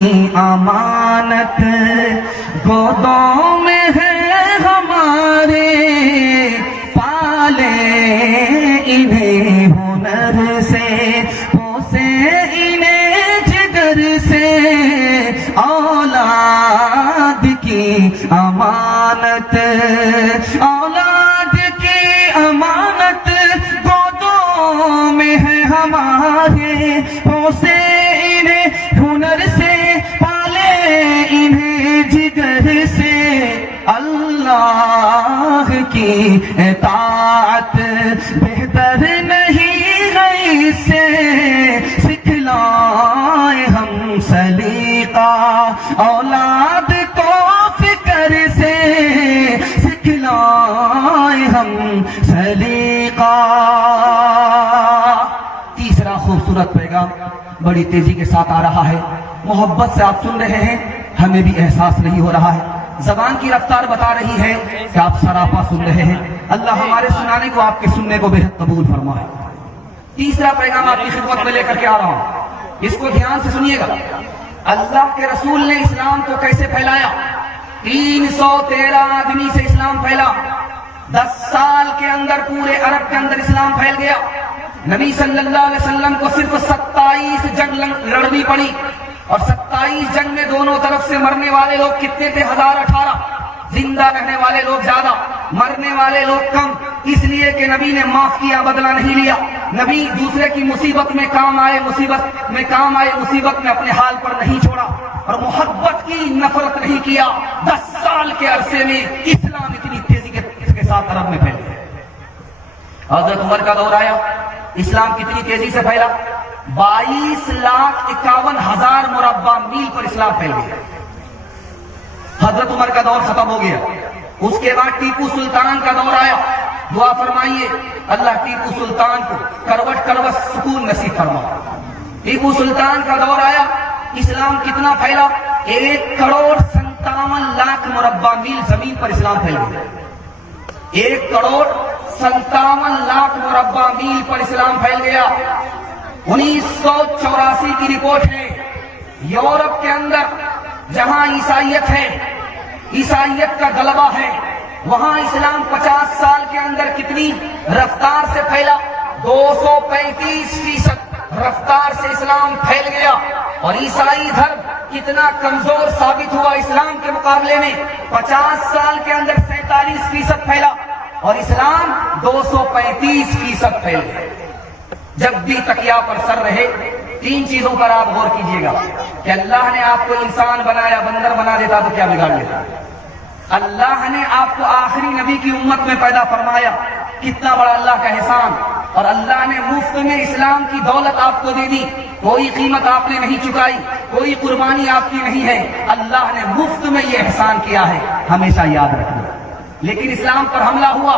امانت گودوں میں ہے ہمارے، پالے انہیں ہنر سے، پوسے انہیں جگر سے، اولاد کی امانت، اولاد کی امانت گودوں میں ہے ہمارے، پوسے انہیں ہنر سے، انہیں جگر سے، اللہ کی اطاعت بہتر نہیں ہے اس سے، سکھلائیں ہم سلیقہ اولاد کو فکر سے، سکھلائیں ہم سلیقہ۔ تیسرا خوبصورت پیغام بڑی تیزی کے ساتھ آ رہا ہے، محبت سے آپ سن رہے ہیں، ہمیں بھی احساس نہیں ہو رہا ہے، زبان کی رفتار بتا رہی ہے کہ آپ سراپا سن رہے ہیں۔ اللہ ہمارے سنانے کو، آپ کے سننے کو بہت قبول فرمائے۔ تیسرا پیغام آپ کی خدمت میں لے کر کے آ رہا ہوں، اس کو دھیان سے سنیے گا۔ اللہ کے رسول نے اسلام کو کیسے پھیلایا؟ 313 آدمی سے اسلام پھیلا، 10 سال کے اندر پورے عرب کے اندر اسلام پھیل گیا۔ نبی صلی اللہ علیہ وسلم کو صرف 27 جنگ لڑنی پڑی، اور 27 جنگ میں دونوں طرف سے مرنے والے لوگ کتنے تھے؟ 1018۔ زندہ رہنے والے لوگ زیادہ، مرنے والے لوگ کم، اس لیے کہ نبی نے معاف کیا، بدلہ نہیں لیا۔ نبی دوسرے کی مصیبت میں کام آئے، مصیبت میں اپنے حال پر نہیں چھوڑا، اور محبت کی نفرت نہیں کیا۔ 10 سال کے عرصے میں اسلام اتنی تیزی کے ساتھ عرب میں پھیل گیا۔ حضرت عمر کا دور آیا، اسلام کتنی تیزی سے پھیلا؟ 22,51,000 مربع میل پر اسلام پھیل گیا۔ حضرت عمر کا دور ختم ہو گیا، اس کے بعد ٹیپو سلطان کا دور آیا۔ دعا فرمائیے اللہ ٹیپو سلطان کو کروٹ کروٹ سکون نصیب فرما۔ ٹیپو سلطان کا دور آیا، اسلام کتنا پھیلا؟ 1,57,00,000 مربع میل زمین پر اسلام پھیل گیا۔ 1,57,00,000 مربع میل پر اسلام پھیل گیا۔ 1984 کی رپورٹ ہے، یورپ کے اندر جہاں عیسائیت ہے، عیسائیت کا غلبہ ہے، وہاں اسلام 50 سال کے اندر کتنی رفتار سے پھیلا؟ 235% رفتار سے اسلام پھیل گیا۔ اور عیسائی دھرم کتنا کمزور ثابت ہوا اسلام کے مقابلے میں؟ 50 سال کے اندر 47% پھیلا، اور اسلام 235% پھیل گیا۔ جب بھی تکیا پر سر رہے، 3 چیزوں پر آپ غور کیجئے گا کہ اللہ نے آپ کو انسان بنایا، بندر بنا دیتا تو کیا بگاڑ لیتا؟ اللہ نے آپ کو آخری نبی کی امت میں پیدا فرمایا، کتنا بڑا اللہ کا احسان۔ اور اللہ نے مفت میں اسلام کی دولت آپ کو دے دی، کوئی قیمت آپ نے نہیں چکائی، کوئی قربانی آپ کی نہیں ہے، اللہ نے مفت میں یہ احسان کیا ہے، ہمیشہ یاد رکھنا۔ لیکن اسلام پر حملہ ہوا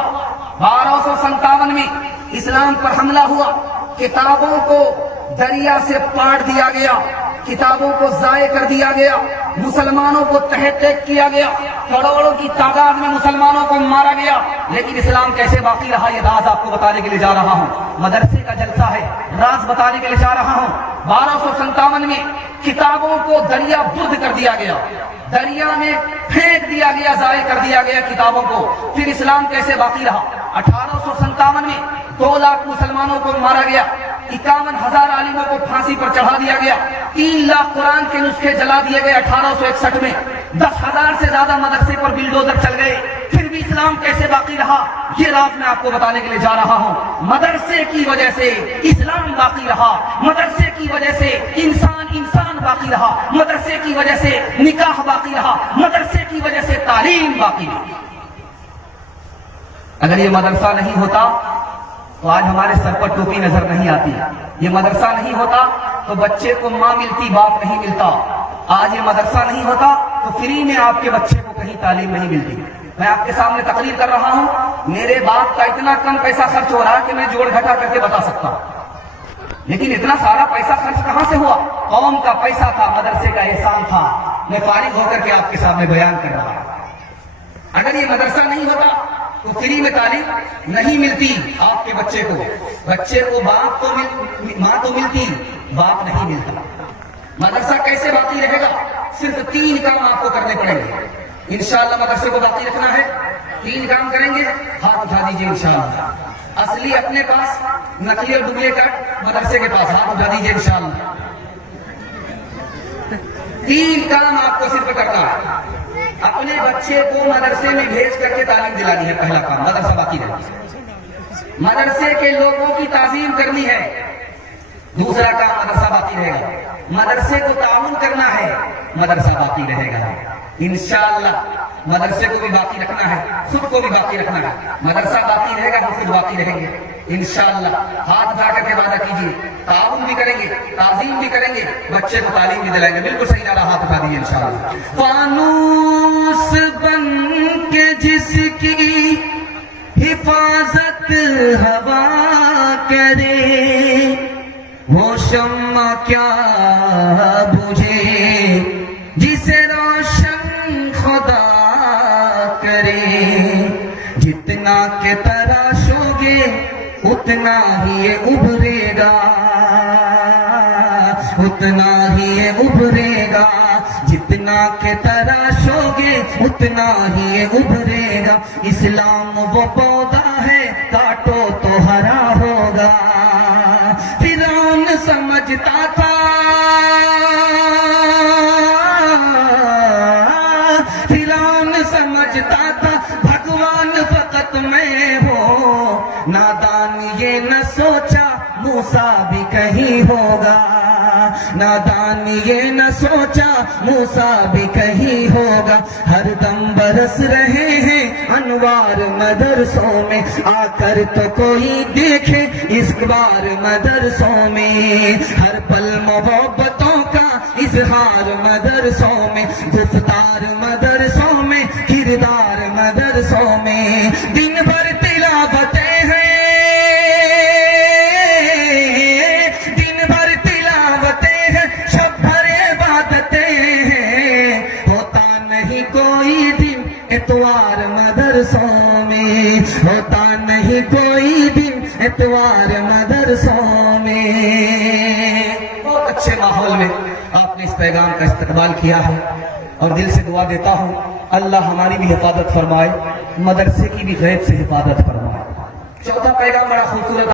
1257 میں، اسلام پر حملہ ہوا، کتابوں کو دریا سے پاٹ دیا گیا، کتابوں کو ضائع کر دیا گیا، مسلمانوں کو تحت کیا گیا، کروڑوں کی تعداد میں مسلمانوں کو مارا گیا۔ لیکن اسلام کیسے باقی رہا، یہ راز آپ کو بتانے کے لیے جا رہا ہوں۔ مدرسے کا جلسہ ہے، راز بتانے کے لیے جا رہا ہوں۔ 1257 میں کتابوں کو دریا برد کر دیا گیا، دریا میں پھینک دیا گیا، ضائع کر دیا گیا کتابوں کو۔ پھر اسلام کیسے باقی رہا؟ 1857 میں 2 لاکھ مسلمانوں کو مارا گیا، 51,000 عالموں کو پھانسی پر چڑھا دیا گیا، 3 لاکھ قرآن کے نسخے جلا دیے گئے 1861 میں، 10,000 سے زیادہ مدرسے پر بلڈوزر چل گئے۔ پھر بھی اسلام کیسے باقی رہا، یہ راز میں آپ کو بتانے کے لیے جا رہا ہوں۔ مدرسے کی وجہ سے اسلام باقی رہا، مدرسے کی وجہ سے انسان باقی رہا، مدرسے کی وجہ سے نکاح باقی رہا، مدرسے کی وجہ سے تعلیم باقی رہی۔ اگر یہ مدرسہ نہیں ہوتا تو آج ہمارے سر پر ٹوپی نظر نہیں آتی، یہ مدرسہ نہیں ہوتا تو بچے کو ماں ملتی، باپ نہیں ملتا، آج یہ مدرسہ نہیں ہوتا تو فری میں آپ کے بچے کو کہیں تعلیم نہیں ملتی۔ میں آپ کے سامنے تقریر کر رہا ہوں، میرے باپ کا اتنا کم پیسہ خرچ ہو رہا ہے کہ میں جوڑ گھٹا کر کے بتا سکتا ہوں، لیکن اتنا سارا پیسہ خرچ کہاں سے ہوا؟ قوم کا پیسہ تھا، مدرسے کا احسان تھا۔ میں فارغ ہو کر کے آپ کے سامنے بیان کر رہا ہوں۔ اگر یہ مدرسہ نہیں ہوتا تو فری میں تعلیم نہیں ملتی آپ کے بچے کو باپ تو ماں تو ملتی، باپ نہیں ملتا۔ مدرسہ کیسے باقی رہے گا؟ صرف 3 کام آپ کو کرنے پڑیں گے. انشاءاللہ مدرسے کو باقی رکھنا ہے. 3 کام کریں گے، ہاتھ اٹھا دیجیے انشاءاللہ. اصلی اپنے پاس، نقلی اور ڈپلیکیٹ مدرسے کے پاس، ہاتھ اٹھا دیجیے انشاءاللہ. 3 کام آپ کو صرف کرنا ہے. اپنے بچے کو مدرسے میں بھیج کر کے تعلیم دلانی ہے. پہلا کام، مدرسہ باقی رہے گا. مدرسے کے لوگوں کی تعظیم کرنی ہے. دوسرا کام، مدرسہ باقی رہے گا. مدرسے کو تعاون کرنا ہے، مدرسہ باقی رہے گا. انشاءاللہ مدرسے کو بھی باقی رکھنا ہے، خود کو بھی باقی رکھنا ہے. مدرسہ باقی رہے گا، ہم خود باقی رہیں گے انشاءاللہ. ہاتھ اٹھا کر کے وعدہ کیجیے، تعاون بھی کریں گے، تعظیم بھی کریں گے، بچے کو تعلیم بھی دلائیں گے. بالکل صحیح نعرہ، ہاتھ اٹھا دیجیے انشاءاللہ. فانوس بن کے جس کی حفاظت ہوا کرے، وہ شمع کیا بجھے جسے روشن خدا کرے. جتنا کہ تراشو گے اتنا ہی یہ ابھرے گا، اتنا ہی یہ ابھرے گا. جتنا کہ تراشو گے اتنا ہی یہ ابھرے گا. اسلام وہ پودا ہے، کاٹو تو ہرا ہوگا. فرعون سمجھتا تھا، فرعون سمجھتا تھا بھگوان فقط میں ہوں. نادان یہ نہ سوچا موسیٰ بھی کہیں ہوگا. نادان یہ نہ سوچا موسیٰ بھی کہیں ہوگا. ہر دم برس رہے ہیں انوار مدرسوں میں، آ کر تو کوئی دیکھے اس بار مدرسوں میں. ہر پل محبتوں کا اظہار مدرسوں میں، گفتار مدرسوں میں، کردار مدرسوں میں. دن بھر تلاوتیں ہیں، دن بھر تلاوتیں ہیں، شب بھر عبادتیں ہیں. ہوتا نہیں کوئی دن اتوار مدرسوں میں، ہوتا نہیں کوئی دن اتوار مدرسوں میں. بہت اچھے ماحول میں آپ نے اس پیغام کا استقبال کیا ہے، اور دل سے دعا دیتا ہوں اللہ ہماری بھی حفاظت فرمائے، مدرسے کی بھی غیب سے حفاظت فرمائے. چوتھا پیغام بڑا خوبصورت